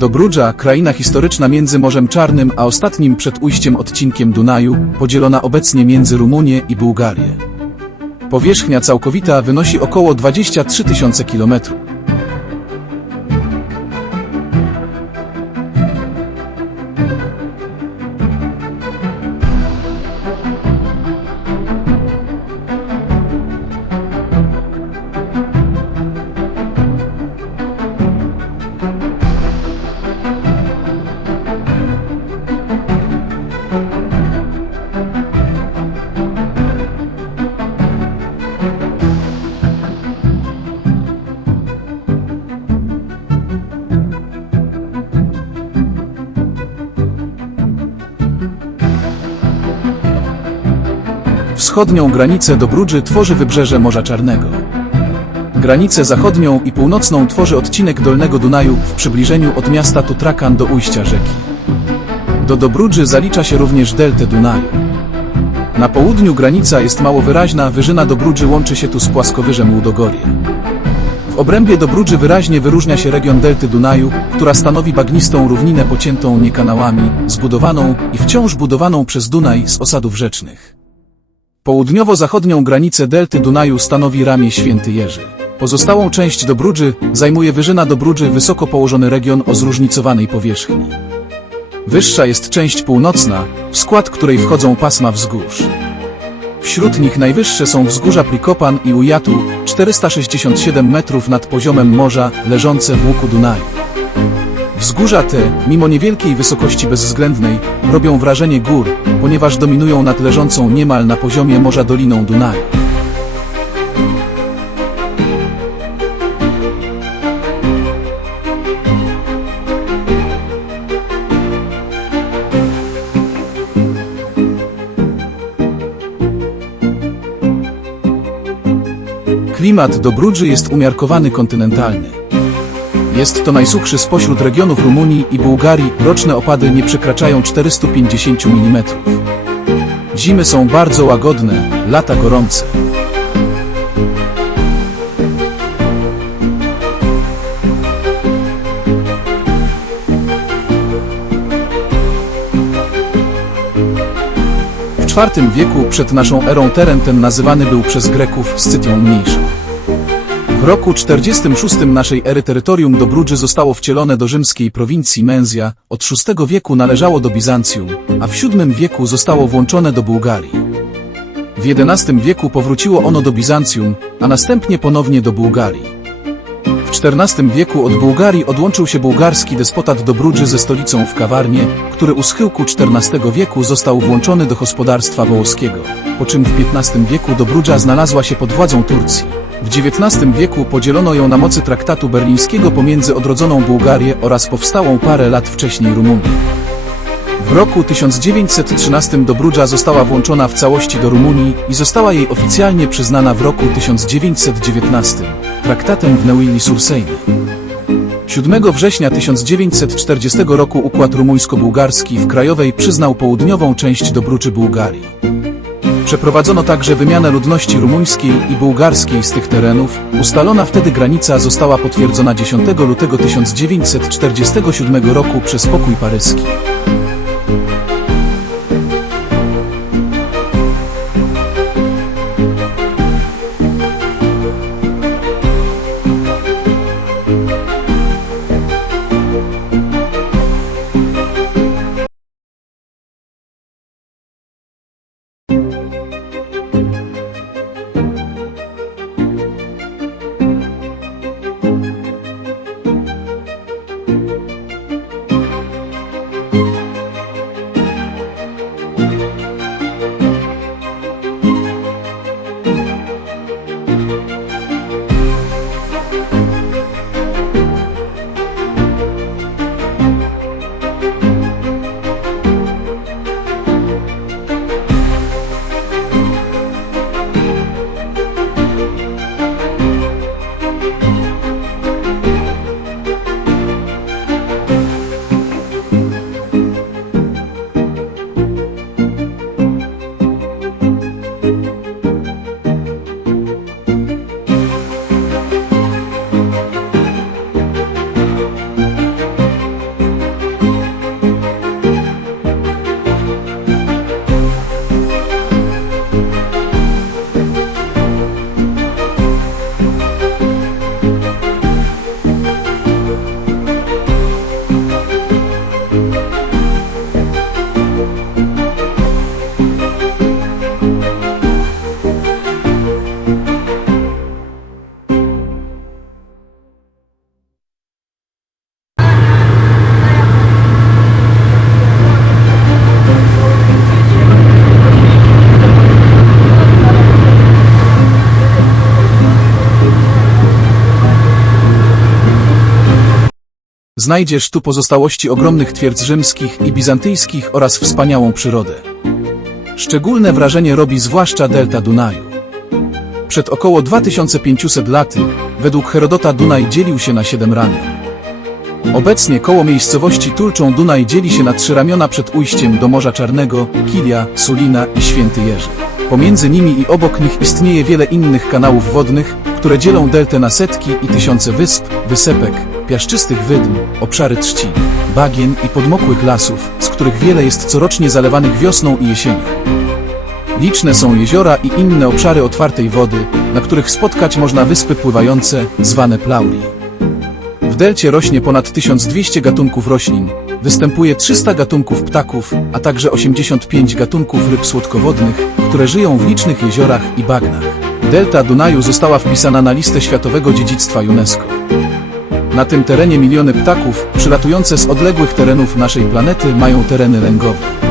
Dobrudża, kraina historyczna między Morzem Czarnym a ostatnim przed ujściem odcinkiem Dunaju, podzielona obecnie między Rumunię i Bułgarię. Powierzchnia całkowita wynosi około 23 000 km. Wschodnią granicę Dobrudży tworzy wybrzeże Morza Czarnego. Granicę zachodnią i północną tworzy odcinek Dolnego Dunaju w przybliżeniu od miasta Tutrakan do ujścia rzeki. Do Dobrudży zalicza się również deltę Dunaju. Na południu granica jest mało wyraźna, wyżyna Dobrudży łączy się tu z płaskowyżem Łudogorje. W obrębie Dobrudży wyraźnie wyróżnia się region delty Dunaju, która stanowi bagnistą równinę pociętą nie kanałami, zbudowaną i wciąż budowaną przez Dunaj z osadów rzecznych. Południowo-zachodnią granicę delty Dunaju stanowi ramię Święty Jerzy. Pozostałą część Dobrudży zajmuje wyżyna Dobrudży, wysoko położony region o zróżnicowanej powierzchni. Wyższa jest część północna, w skład której wchodzą pasma wzgórz. Wśród nich najwyższe są wzgórza Prikopan i Ujatu, 467 metrów nad poziomem morza, leżące w łuku Dunaju. Wzgórza te, mimo niewielkiej wysokości bezwzględnej, robią wrażenie gór, ponieważ dominują nad leżącą niemal na poziomie morza doliną Dunaju. Klimat Dobrudży jest umiarkowany kontynentalny. Jest to najsuchszy spośród regionów Rumunii i Bułgarii, roczne opady nie przekraczają 450 mm. Zimy są bardzo łagodne, lata gorące. W IV wieku przed naszą erą teren ten nazywany był przez Greków Scytią Mniejszą. W roku 46 naszej ery terytorium Dobrudży zostało wcielone do rzymskiej prowincji Menzja, od VI wieku należało do Bizancjum, a w VII wieku zostało włączone do Bułgarii. W XI wieku powróciło ono do Bizancjum, a następnie ponownie do Bułgarii. W XIV wieku od Bułgarii odłączył się bułgarski despotat Dobrudży ze stolicą w Kawarnie, który u schyłku XIV wieku został włączony do gospodarstwa wołoskiego, po czym w XV wieku Dobrudża znalazła się pod władzą Turcji. W XIX wieku podzielono ją na mocy traktatu berlińskiego pomiędzy odrodzoną Bułgarię oraz powstałą parę lat wcześniej Rumunię. W roku 1913 Dobrudża została włączona w całości do Rumunii i została jej oficjalnie przyznana w roku 1919 traktatem w Neuilly-sur-Seine. 7 września 1940 roku układ rumuńsko-bułgarski w Krajowej przyznał południową część Dobrudży Bułgarii. Przeprowadzono także wymianę ludności rumuńskiej i bułgarskiej z tych terenów. Ustalona wtedy granica została potwierdzona 10 lutego 1947 roku przez pokój paryski. Znajdziesz tu pozostałości ogromnych twierdz rzymskich i bizantyjskich oraz wspaniałą przyrodę. Szczególne wrażenie robi zwłaszcza delta Dunaju. Przed około 2500 laty, według Herodota Dunaj dzielił się na 7 ramion. Obecnie koło miejscowości Tulczą Dunaj dzieli się na 3 ramiona przed ujściem do Morza Czarnego, Kilia, Sulina i Święty Jerzy. Pomiędzy nimi i obok nich istnieje wiele innych kanałów wodnych, które dzielą deltę na setki i tysiące wysp, wysepek, piaszczystych wydm, obszary trzcin, bagien i podmokłych lasów, z których wiele jest corocznie zalewanych wiosną i jesienią. Liczne są jeziora i inne obszary otwartej wody, na których spotkać można wyspy pływające, zwane plauri. W delcie rośnie ponad 1200 gatunków roślin, występuje 300 gatunków ptaków, a także 85 gatunków ryb słodkowodnych, które żyją w licznych jeziorach i bagnach. Delta Dunaju została wpisana na listę Światowego Dziedzictwa UNESCO. Na tym terenie miliony ptaków, przylatujące z odległych terenów naszej planety, mają tereny lęgowe.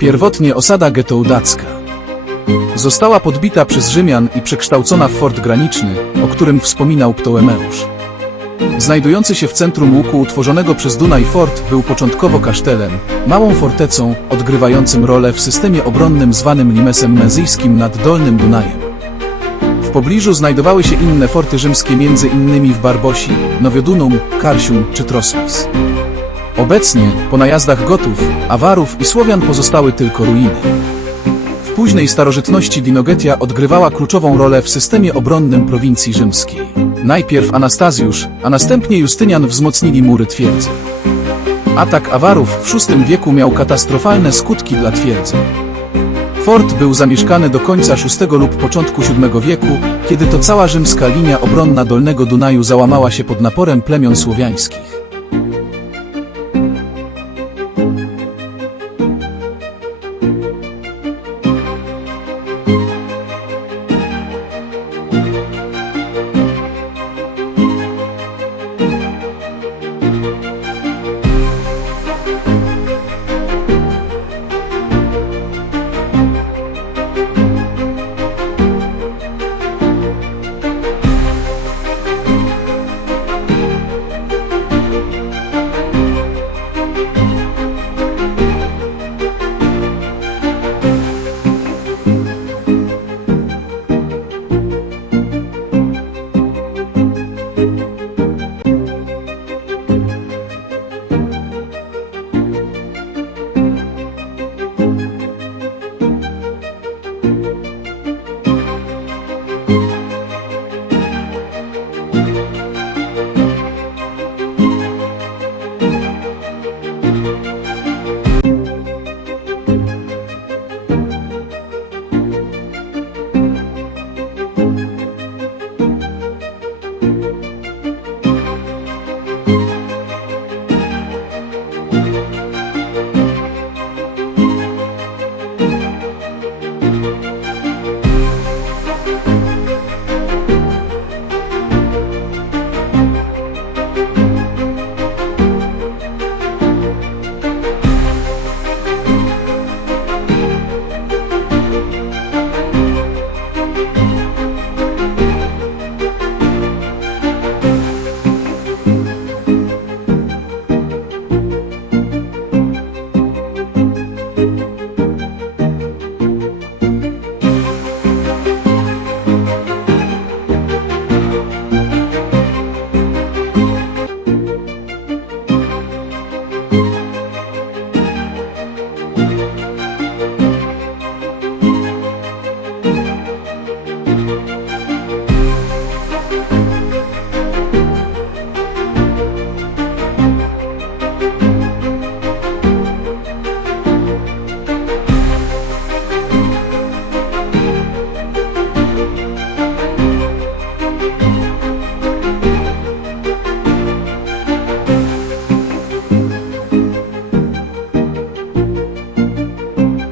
Pierwotnie osada getoudacka została podbita przez Rzymian i przekształcona w fort graniczny, o którym wspominał Ptolemeusz. Znajdujący się w centrum łuku utworzonego przez Dunaj fort był początkowo kasztelem, małą fortecą odgrywającym rolę w systemie obronnym zwanym limesem menzyjskim nad Dolnym Dunajem. W pobliżu znajdowały się inne forty rzymskie, między innymi w Barbosi, Nowiodunum, Karsium czy Troslis. Obecnie, po najazdach Gotów, Awarów i Słowian pozostały tylko ruiny. W późnej starożytności Dinogetia odgrywała kluczową rolę w systemie obronnym prowincji rzymskiej. Najpierw Anastazjusz, a następnie Justynian wzmocnili mury twierdzy. Atak Awarów w VI wieku miał katastrofalne skutki dla twierdzy. Fort był zamieszkany do końca VI lub początku VII wieku, kiedy to cała rzymska linia obronna Dolnego Dunaju załamała się pod naporem plemion słowiańskich.